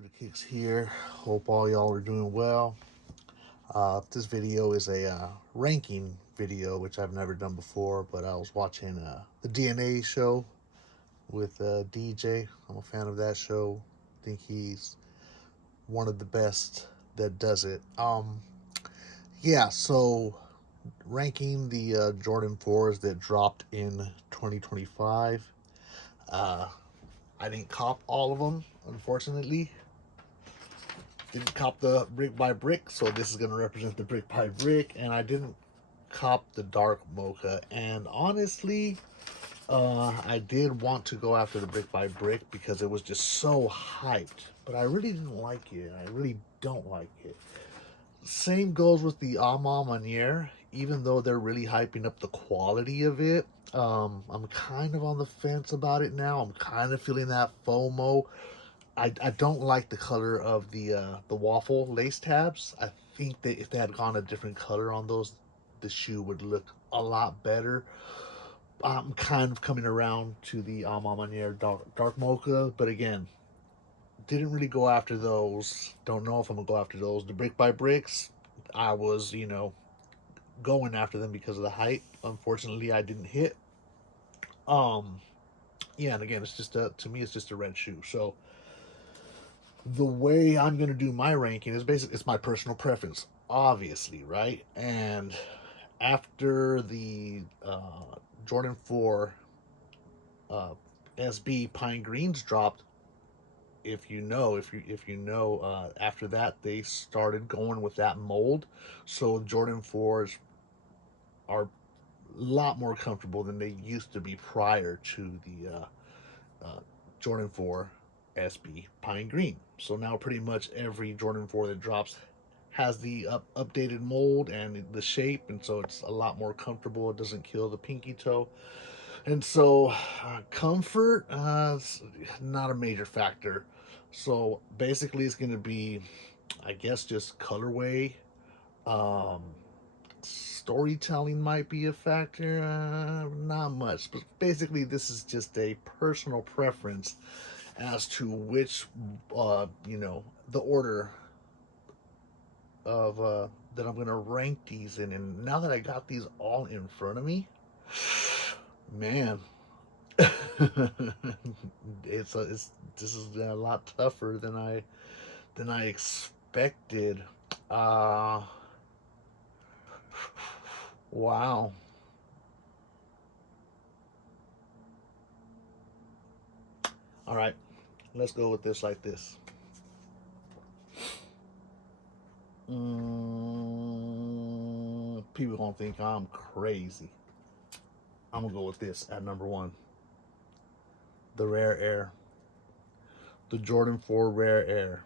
Buddha Kicks here. Hope all y'all are doing well. This video is a ranking video, which I've never done before, but I was watching the DNA show with DJ. I'm a fan of that show. I think he's one of the best that does it. Yeah, so ranking the Jordan 4s that dropped in 2025. Uh, I didn't cop all of them, unfortunately. Didn't cop the brick by brick, so this is going to represent the brick by brick. And I didn't cop the dark mocha. And honestly, I did want to go after the brick by brick because it was just so hyped. But I really didn't like it. I really don't like it. Same goes with the Ama Manier. Even though they're really hyping up the quality of it, I'm kind of on the fence about it now. I'm kind of feeling that FOMO. I don't like the color of the waffle lace tabs. I think that if they had gone a different color on those, the shoe would look a lot better. I'm kind of coming around to the Alma Manier dark mocha, but again, didn't really go after those. Don't know if I'm gonna go after those. The brick by bricks, I was going after them because of the hype. Unfortunately, I didn't hit. Um, yeah, and again, it's just to me, it's just a red shoe. So the way I'm gonna do my ranking is basically it's my personal preference, obviously, right? And after the Jordan 4 uh, SB Pine Greens dropped, if you know, after that they started going with that mold, so Jordan 4s are a lot more comfortable than they used to be prior to the Jordan 4 SB Pine Green. So now pretty much every Jordan 4 that drops has the updated mold and the shape, and so it's a lot more comfortable. It doesn't kill the pinky toe. And so comfort, it's not a major factor. So basically, it's going to be, I guess, just colorway. Um, Storytelling might be a factor, not much, but basically, this is just a personal preference as to which, the order of that I'm gonna rank these in. And now that I got these all in front of me, man, it's this is a lot tougher than I expected. Uh, wow. All right, let's go with this like this. People gonna think I'm crazy. I'm gonna go with this at number one. The Rare Air, the Jordan 4 Rare Air,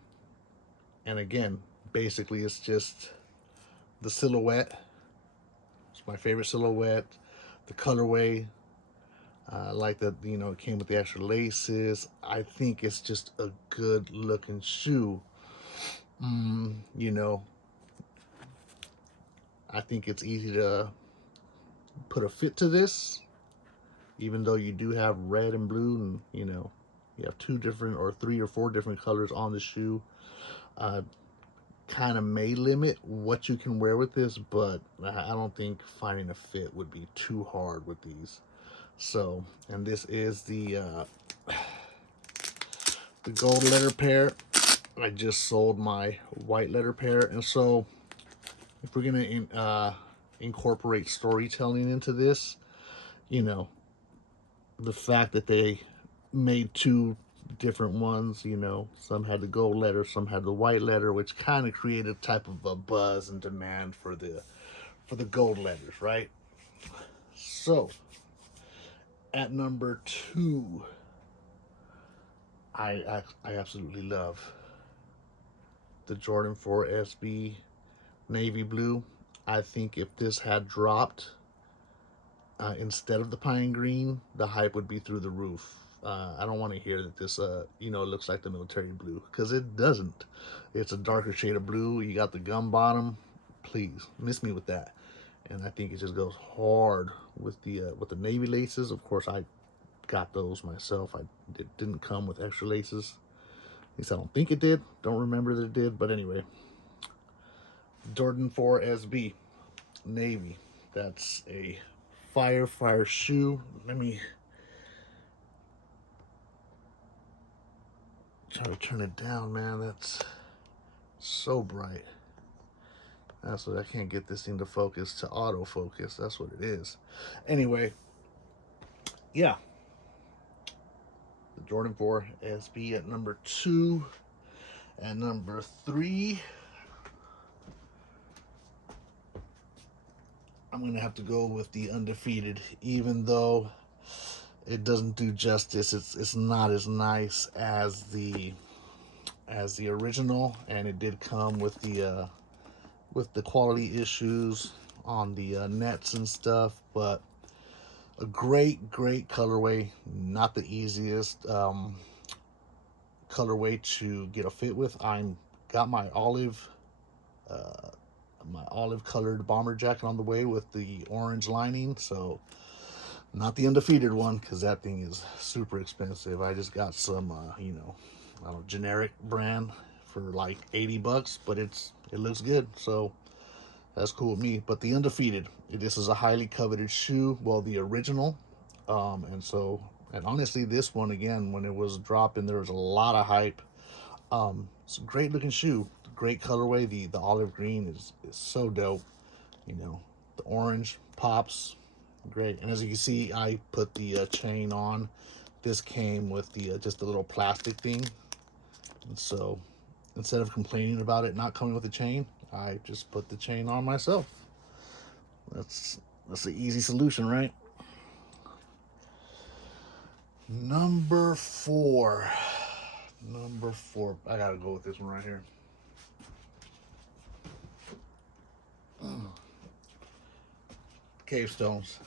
and again, basically it's just the silhouette. It's my favorite silhouette. The colorway, I like that it came with the extra laces. I think it's just a good looking shoe. Mm, you know, I think it's easy to put a fit to this, even though you do have red and blue, and you have two different or three or four different colors on the shoe. Uh, Kind of may limit what you can wear with this, but I don't think finding a fit would be too hard with these. So, and this is the gold letter pair. I just sold my white letter pair, and so if we're gonna incorporate storytelling into this, you know, the fact that they made two different ones, some had the gold letter, some had the white letter, which kind of created a type of a buzz and demand for the gold letters, right? So at number two, I absolutely love the Jordan 4 SB navy blue. I think if this had dropped instead of the pine green, the hype would be through the roof. I don't want to hear that this, looks like the military blue, because it doesn't. It's a darker shade of blue. You got the gum bottom. Please miss me with that. And I think it just goes hard with the navy laces. Of course, I got those myself. It didn't come with extra laces. At least I don't think it did. Don't remember that it did. But anyway, Jordan 4 SB Navy. That's a fire shoe. Let me try to turn it down, man. That's so bright. That's what I can't get this thing to focus, to autofocus. That's what it is. Anyway, yeah. The Jordan 4 SB at number 2. At number 3, I'm going to have to go with the Undefeated, even though it doesn't do justice. It's not as nice as the original, and it did come with the quality issues on the nets and stuff, but a great colorway. Not the easiest colorway to get a fit with. I'm got my olive colored bomber jacket on the way with the orange lining, so not the Undefeated one, because that thing is super expensive. I just got some you know, I don't know, generic brand for like $80, but it looks good, so that's cool with me. But the Undefeated, this is a highly coveted shoe. Well, the original, and honestly, this one again, when it was dropping, there was a lot of hype. It's a great looking shoe, great colorway. The olive green is so dope. You know, the orange pops, great. And as you can see, I put the chain on. This came with the just a little plastic thing, and so instead of complaining about it not coming with a chain, I just put the chain on myself. That's the easy solution, right? Number 4. I gotta go with this one right here. Cave Stones.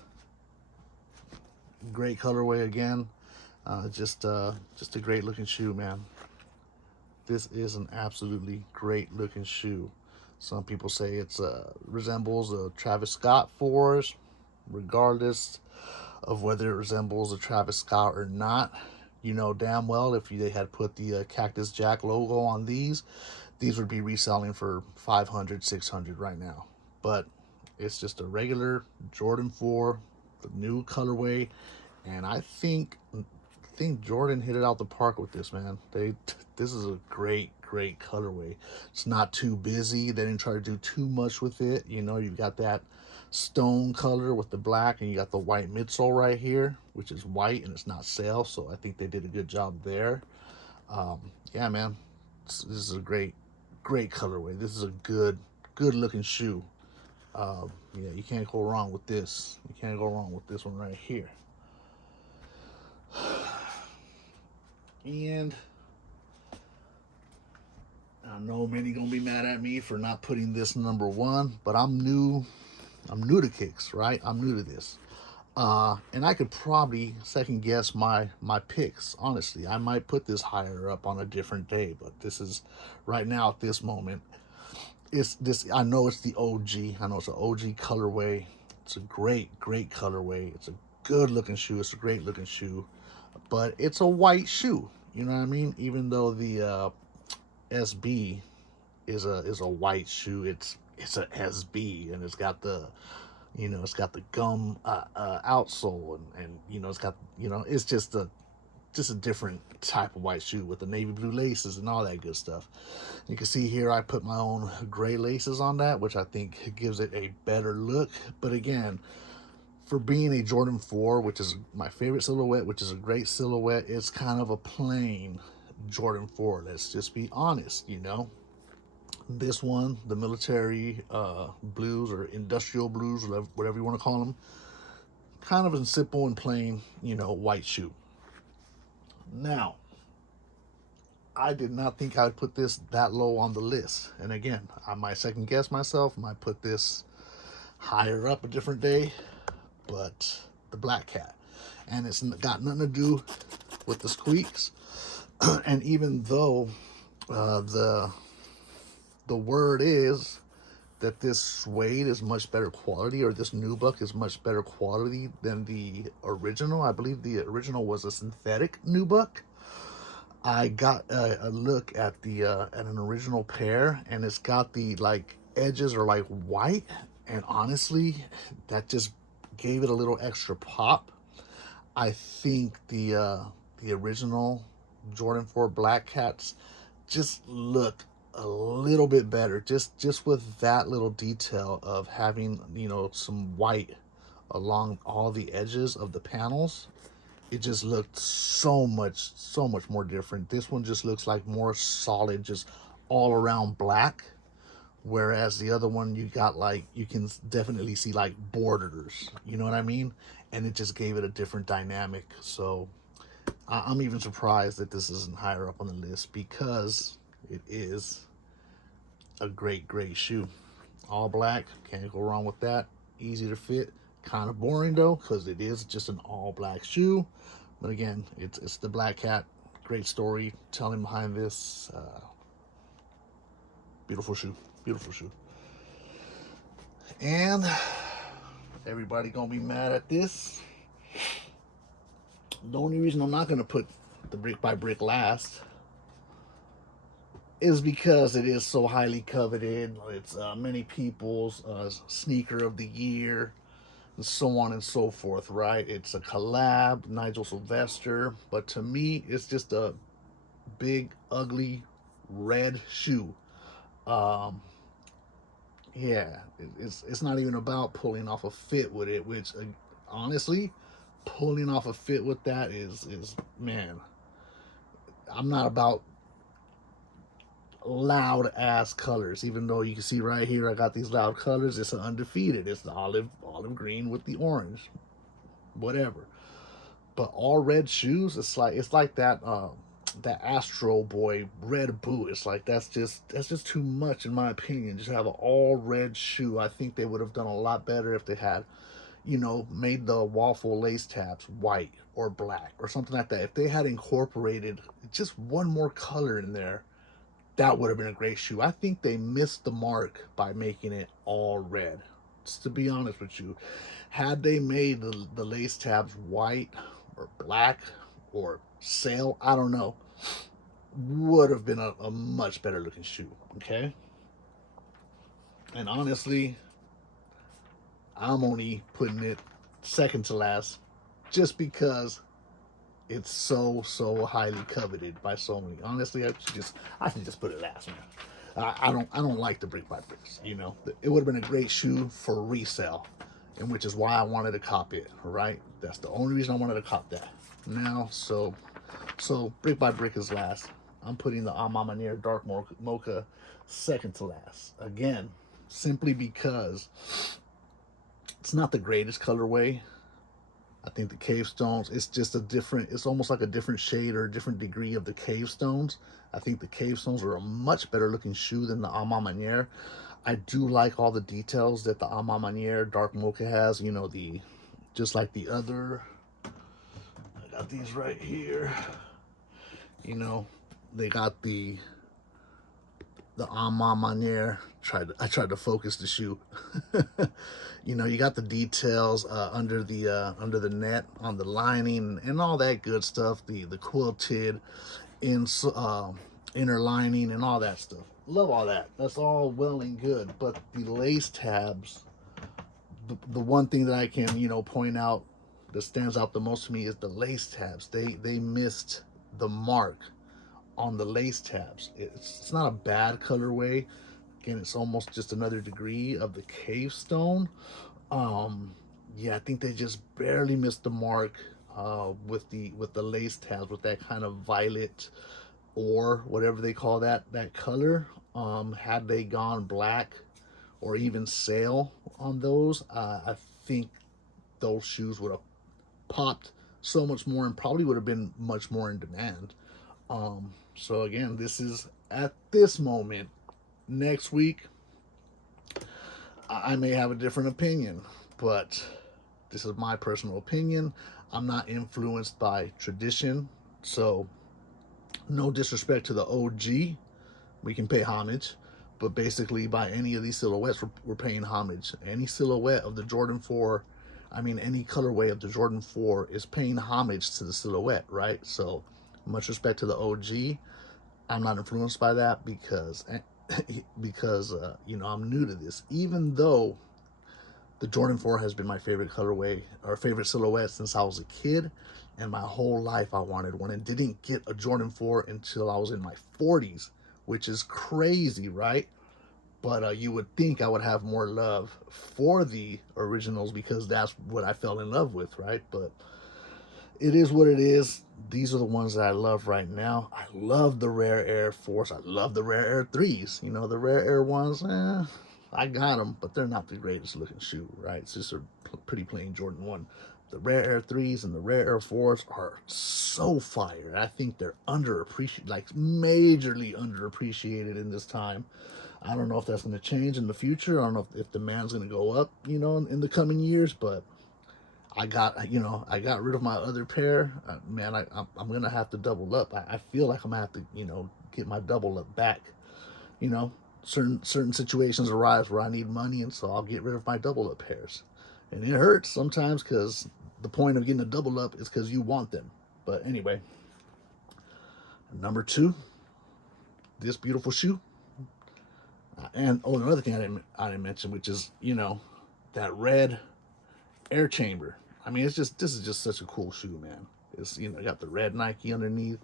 Great colorway again. Just a great looking shoe, man. This is an absolutely great looking shoe. Some people say it's resembles a Travis Scott 4s. Regardless of whether it resembles a Travis Scott or not, you know damn well if they had put the Cactus Jack logo on these would be reselling for $500, $600 right now. But it's just a regular Jordan 4, the new colorway, and I think Jordan hit it out the park with this, man. This is a great colorway. It's not too busy. They didn't try to do too much with it. You know, you've got that stone color with the black, and you got the white midsole right here, which is white and it's not sail, so I think they did a good job there. Yeah, man, this is a great colorway. This is a good looking shoe. Yeah, you can't go wrong with this. You can't go wrong with this one right here. And I know many gonna be mad at me for not putting this number 1, but I'm new to kicks, right? I'm new to this. And I could probably second guess my picks. Honestly, I might put this higher up on a different day, but this is right now at this moment. It's this. I know it's the OG. I know it's an OG colorway. It's a great colorway. It's a good looking shoe. It's a great looking shoe, but it's a white shoe. You know what I mean? Even though the SB is a white shoe, it's a SB, and it's got the, you know, it's got the gum outsole, and you know, it's got, you know, it's just a different type of white shoe with the navy blue laces and all that good stuff. You can see here I put my own gray laces on that, which I think gives it a better look. But again, for being a Jordan 4, which is my favorite silhouette, which is a great silhouette, it's kind of a plain Jordan 4. Let's just be honest, you know. This one, the military blues or industrial blues, whatever you want to call them, kind of a simple and plain, you know, white shoe. Now, I did not think I'd put this that low on the list. And again, I might second guess myself, might put this higher up a different day, but the Black Cat. And it's got nothing to do with the squeaks. And even though the word is that this suede is much better quality, or this nubuck is much better quality than the original. I believe the original was a synthetic nubuck. I got a look at the at an original pair, and it's got the like edges are like white, and honestly, that just gave it a little extra pop. I think the original Jordan 4 Black Cats just look a little bit better, just with that little detail of having, you know, some white along all the edges of the panels. It just looked so much more different. This one just looks like more solid, just all around black, whereas the other one, you got like, you can definitely see like borders, you know what I mean, and it just gave it a different dynamic. So I'm even surprised that this isn't higher up on the list, because it is a great shoe. All black, can't go wrong with that. Easy to fit. Kind of boring though, because it is just an all black shoe. But again, it's the Black Cat. Great story telling behind this. Beautiful shoe. Beautiful shoe. And everybody gonna be mad at this. The only reason I'm not gonna put the brick by brick last is because it is so highly coveted. It's many people's sneaker of the year, and so on and so forth, right? It's a collab, Nigel Sylvester, but to me, it's just a big, ugly red shoe. Um, yeah, it's not even about pulling off a fit with it, which honestly, pulling off a fit with that is man. I'm not about loud ass colors, even though you can see right here I got these loud colors. It's an undefeated. It's the olive green with the orange, whatever. But all red shoes, it's like that that Astro Boy red boot. It's like that's just too much in my opinion. Just have an all red shoe. I think they would have done a lot better if they had, you know, made the waffle lace tabs white or black or something like that. If they had incorporated just one more color in there, that would have been a great shoe. I think they missed the mark by making it all red. Just to be honest with you, had they made the lace tabs white or black or sail, I don't know, would have been a much better looking shoe. Okay, and honestly, I'm only putting it second to last just because it's so highly coveted by so many. Honestly, I should just put it last, man. I don't like the brick by bricks. You know, it would have been a great shoe for resale, and which is why I wanted to cop it. Right, that's the only reason I wanted to cop that. Now, so brick by brick is last. I'm putting the A Ma Maniere Dark Mocha second to last. Again, simply because it's not the greatest colorway. I think the cave stones, it's just a different, it's almost like a different shade or a different degree of the cave stones. I think the cave stones are a much better looking shoe than the A Ma Maniere. I do like all the details that the A Ma Maniere Dark Mocha has. You know, just like the other, I got these right here. You know, they got the A Ma Maniere. I tried to focus the shoe. You know, you got the details under the net on the lining and all that good stuff. The quilted inner lining and all that stuff. Love all that. That's all well and good. But the lace tabs, the one thing that I can, you know, point out that stands out the most to me is the lace tabs. They missed the mark on the lace tabs. It's not a bad colorway. Again, it's almost just another degree of the cave stone. Yeah, I think they just barely missed the mark with the lace tabs, with that kind of violet or whatever they call that color. Had they gone black or even sail on those, I think those shoes would have popped so much more and probably would have been much more in demand. So again, this is at this moment. Next week, I may have a different opinion, but this is my personal opinion. I'm not influenced by tradition, so no disrespect to the OG. We can pay homage, but basically by any of these silhouettes, we're paying homage. Any silhouette of the Jordan 4, I mean any colorway of the Jordan 4 is paying homage to the silhouette, right? So Much respect to the OG. I'm not influenced by that because I'm new to this. Even though the Jordan 4 has been my favorite colorway or favorite silhouette since I was a kid, and my whole life I wanted one and didn't get a Jordan 4 until I was in my 40s, which is crazy, right? But you would think I would have more love for the originals because that's what I fell in love with, right? But it is what it is. These are the ones that I love right now. I love the Rare Air Force. I love the Rare Air 3s. You know, the Rare Air ones, I got them, but they're not the greatest looking shoe, right? It's just a pretty plain Jordan 1. The Rare Air 3s and the Rare Air 4s are so fire. I think they're underappreciated, like majorly underappreciated in this time. I don't know if that's going to change in the future. I don't know if demand's going to go up, in the coming years, but I got rid of my other pair. Man, I'm gonna have to double up. I feel like I'm gonna have to, get my double up back. You know, certain situations arise where I need money, and so I'll get rid of my double up pairs. And it hurts sometimes because the point of getting a double up is because you want them. But anyway, number 2, this beautiful shoe. And another thing I didn't mention, which is that red air chamber. I mean, this is just such a cool shoe, man. It's got the red Nike underneath,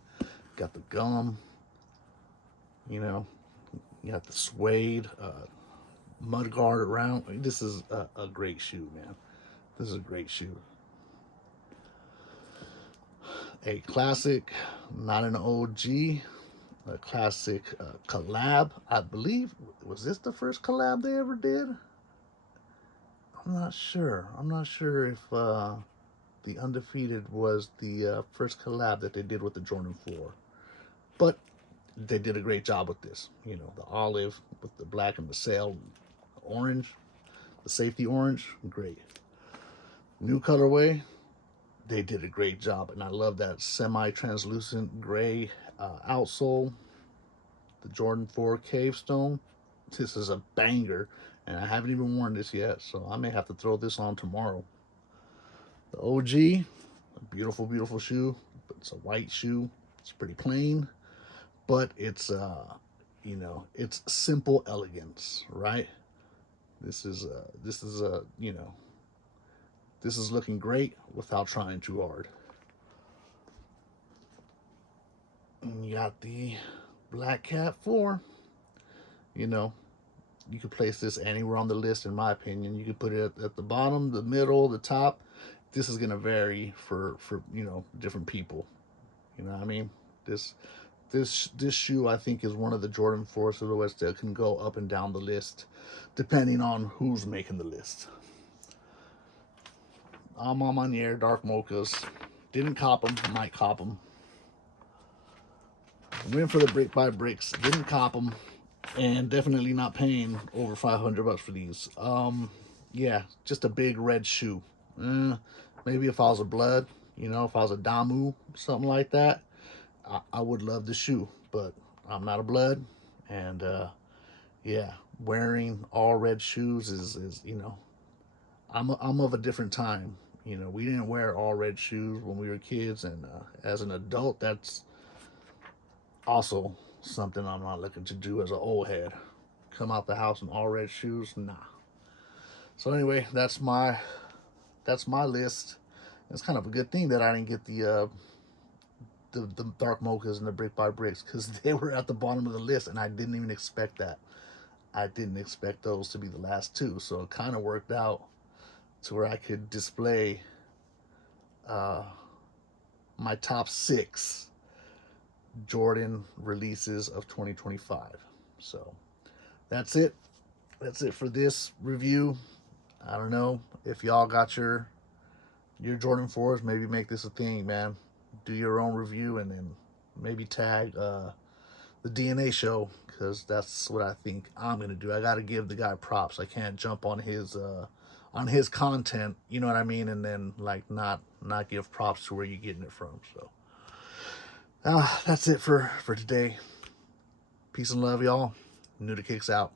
got the gum, you got the suede mud guard around. I mean, this is a great shoe, man. This is a great shoe. A classic, not an OG, a classic collab. I believe, was this the first collab they ever did? I'm not sure. I'm not sure if the Undefeated was the first collab that they did with the Jordan 4. But they did a great job with this. The olive with the black and the sail orange, the safety orange, great. New colorway, they did a great job. And I love that semi-translucent gray outsole. The Jordan 4 Cave Stone. This is a banger. And I haven't even worn this yet, so I may have to throw this on tomorrow. The OG, a beautiful, beautiful shoe. It's a white shoe. It's pretty plain, but it's it's simple elegance, right? This is looking great without trying too hard. And you got the Black Cat 4. You could place this anywhere on the list, in my opinion. You could put it at the bottom, the middle, the top. This is gonna vary for different people. You know what I mean? This shoe, I think, is one of the Jordan 4 silhouettes that can go up and down the list, depending on who's making the list. I'm on my Nier Dark Mochas. Didn't cop them. Might cop them. Went for the brick by bricks. Didn't cop them. And definitely not paying over $500 for these. Yeah, just a big red shoe. Maybe if I was a blood, if I was a Damu, something like that, I would love the shoe. But I'm not a blood, and yeah, wearing all red shoes is I'm of a different time. We didn't wear all red shoes when we were kids, and as an adult, that's also something I'm not looking to do as an old head. Come out the house in all red shoes, nah. So anyway, that's my list. It's kind of a good thing that I didn't get the dark mochas and the brick by bricks, because they were at the bottom of the list, and I didn't even expect that. I didn't expect those to be the last 2, so it kind of worked out to where I could display my top 6 Jordan releases of 2025. So that's it. That's it for this review. I don't know if y'all got your Jordan 4s. Maybe make this a thing, man. Do your own review and then maybe tag the DNA show, because that's what I think I'm gonna do. I gotta give the guy props. I can't jump on his content, you know what I mean, and then like not give props to where you're getting it from. So that's it for today. Peace and love, y'all. New to Kicks out.